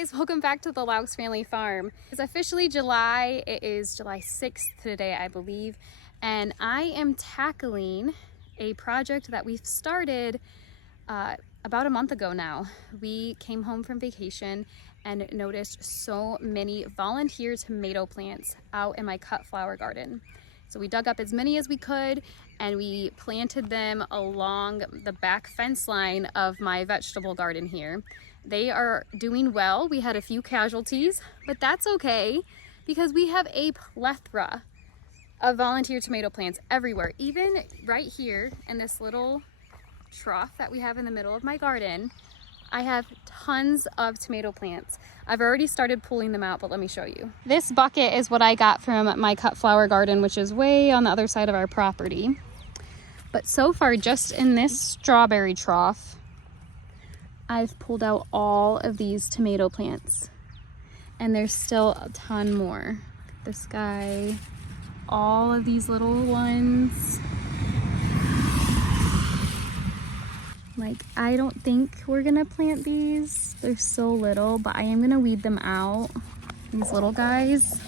guys, welcome back to the Laux family farm. It's officially July. It is July 6th today, I believe, and I am tackling a project that we've started about a month ago now. We came home from vacation and noticed so many volunteer tomato plants out in my cut flower garden. So we dug up as many as we could and we planted them along the back fence line of my vegetable garden here. They are doing well. We had a few casualties, but that's okay because we have a plethora of volunteer tomato plants everywhere. Even right here in this little trough that we have in the middle of my garden, I have tons of tomato plants. I've already started pulling them out, but let me show you. This bucket is what I got from my cut flower garden, which is way on the other side of our property. But so far, just in this strawberry trough, I've pulled out all of these tomato plants. And there's still a ton more. This guy, all of these little ones. Like, I don't think we're gonna plant these. They're so little, but I am gonna weed them out. These little guys.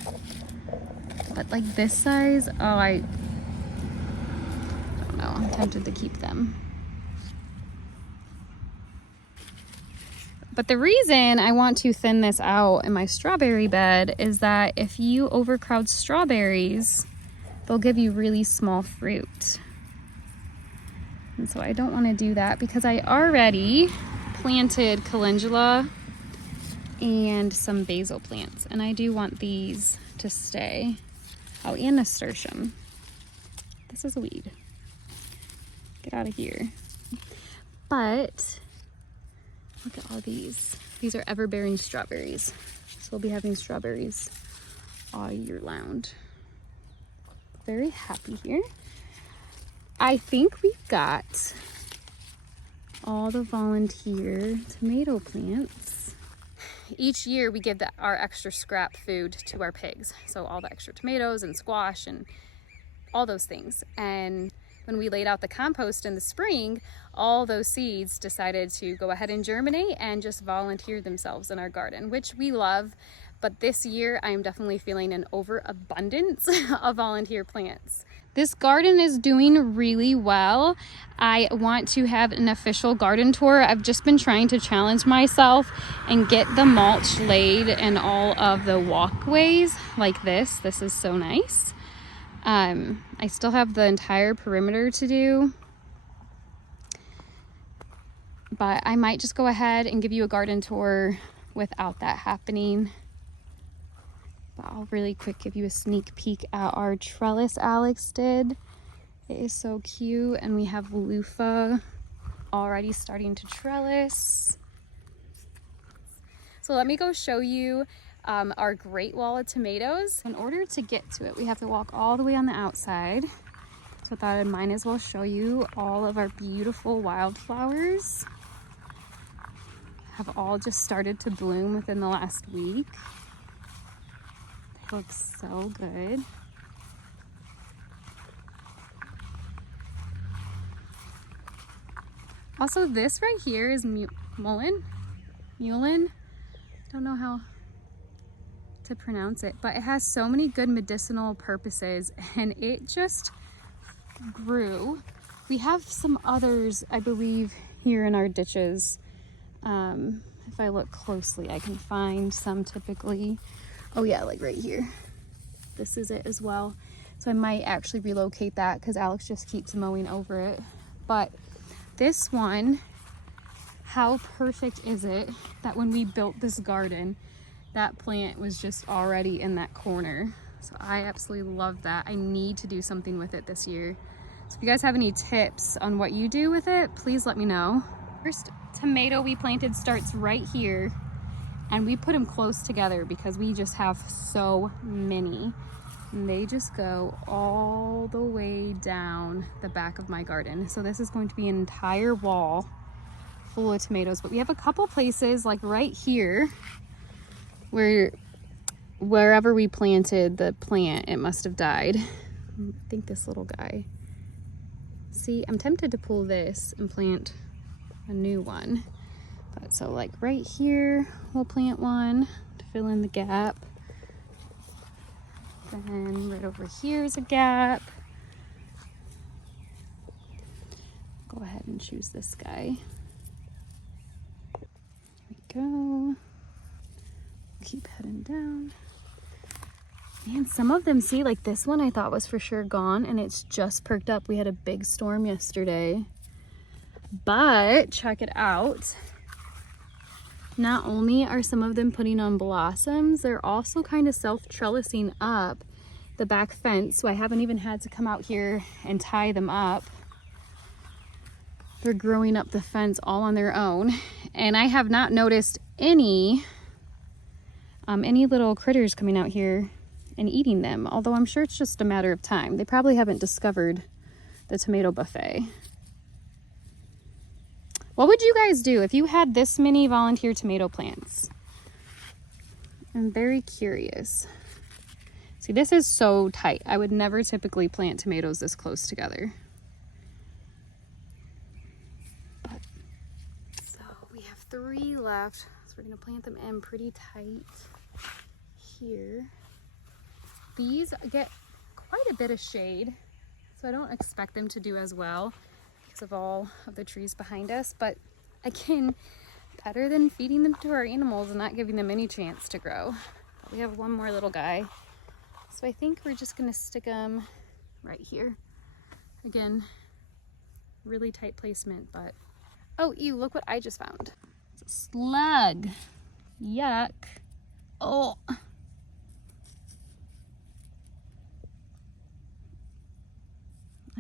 But like this size, oh, I don't know, I'm tempted to keep them. But the reason I want to thin this out in my strawberry bed is that if you overcrowd strawberries, they'll give you really small fruit. And so I don't want to do that because I already planted calendula and some basil plants. And I do want these to stay. Oh, and nasturtium. This is a weed. Get out of here. But look at all these. These are ever-bearing strawberries. So we'll be having strawberries all year round. Very happy here. I think we've got all the volunteer tomato plants. Each year we give our extra scrap food to our pigs. So all the extra tomatoes and squash and all those things. And when we laid out the compost in the spring, all those seeds decided to go ahead and germinate and just volunteer themselves in our garden, which we love. But this year I am definitely feeling an overabundance of volunteer plants. This garden is doing really well. I want to have an official garden tour. I've just been trying to challenge myself and get the mulch laid in all of the walkways like this. This is so nice. I still have the entire perimeter to do, but I might just go ahead and give you a garden tour without that happening. But I'll really quick give you a sneak peek at our trellis Alex did. It is so cute, and we have loofah already starting to trellis. So let me go show you our great wall of tomatoes. In order to get to it, we have to walk all the way on the outside. So I thought I might as well show you all of our beautiful wildflowers. Have all just started to bloom within the last week. They look so good. Also, this right here is mullein. Don't know how to pronounce it, but it has so many good medicinal purposes and it just grew. We have some others, I believe, here in our ditches. If I look closely, I can find some typically. Oh yeah, like right here. This is it as well. So I might actually relocate that because Alex just keeps mowing over it. But this one, how perfect is it that when we built this garden, that plant was just already in that corner. So I absolutely love that. I need to do something with it this year. So if you guys have any tips on what you do with it, please let me know. First tomato we planted starts right here, and we put them close together because we just have so many. And they just go all the way down the back of my garden. So this is going to be an entire wall full of tomatoes. But we have a couple places like right here where wherever we planted the plant, it must have died. I think this little guy. See, I'm tempted to pull this and plant a new one. But so like right here, we'll plant one to fill in the gap. Then right over here is a gap. Go ahead and choose this guy. There we go. Keep heading down. Man, some of them, see, like this one I thought was for sure gone and it's just perked up. We had a big storm yesterday. But check it out. Not only are some of them putting on blossoms, they're also kind of self-trellising up the back fence. So I haven't even had to come out here and tie them up. They're growing up the fence all on their own. And I have not noticed any little critters coming out here and eating them, although I'm sure it's just a matter of time. They probably haven't discovered the tomato buffet. What would you guys do if you had this many volunteer tomato plants? I'm very curious. See, this is so tight. I would never typically plant tomatoes this close together. But, so we have 3 left, so we're gonna plant them in pretty tight here. These get quite a bit of shade, so I don't expect them to do as well because of all of the trees behind us, but again, better than feeding them to our animals and not giving them any chance to grow. We have one more little guy, so I think we're just gonna stick them right here. Again, really tight placement, but oh, ew, look what I just found. It's a slug. Yuck. Oh.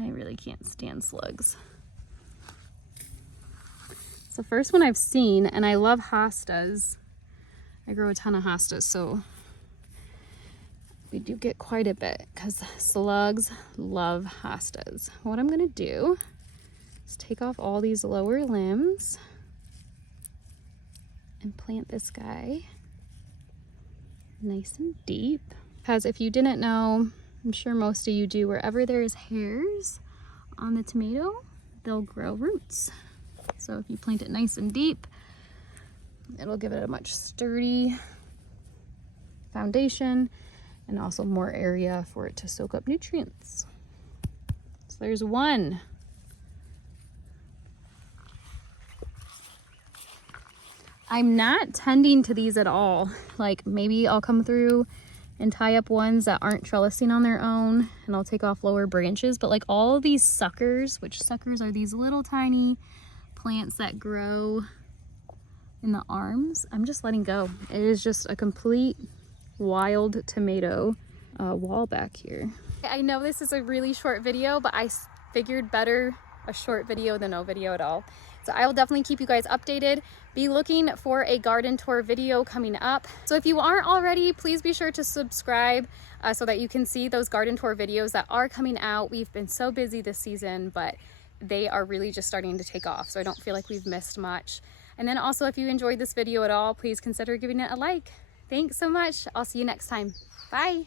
I really can't stand slugs. It's the first one I've seen, and I love hostas. I grow a ton of hostas, so we do get quite a bit because slugs love hostas. What I'm gonna do is take off all these lower limbs and plant this guy nice and deep. Because if you didn't know, I'm sure most of you do, wherever there's hairs on the tomato, they'll grow roots. So if you plant it nice and deep, it'll give it a much sturdy foundation and also more area for it to soak up nutrients. So there's one. I'm not tending to these at all. Like maybe I'll come through and tie up ones that aren't trellising on their own, and I'll take off lower branches, but like all of these suckers, which suckers are these little tiny plants that grow in the arms, I'm just letting go. It is just a complete wild tomato wall back here. I know this is a really short video, but I figured better a short video than no video at all. So I will definitely keep you guys updated. Be looking for a garden tour video coming up. So if you aren't already, please be sure to subscribe so that you can see those garden tour videos that are coming out. We've been so busy this season, but they are really just starting to take off. So I don't feel like we've missed much. And then also, if you enjoyed this video at all, please consider giving it a like. Thanks so much. I'll see you next time. Bye.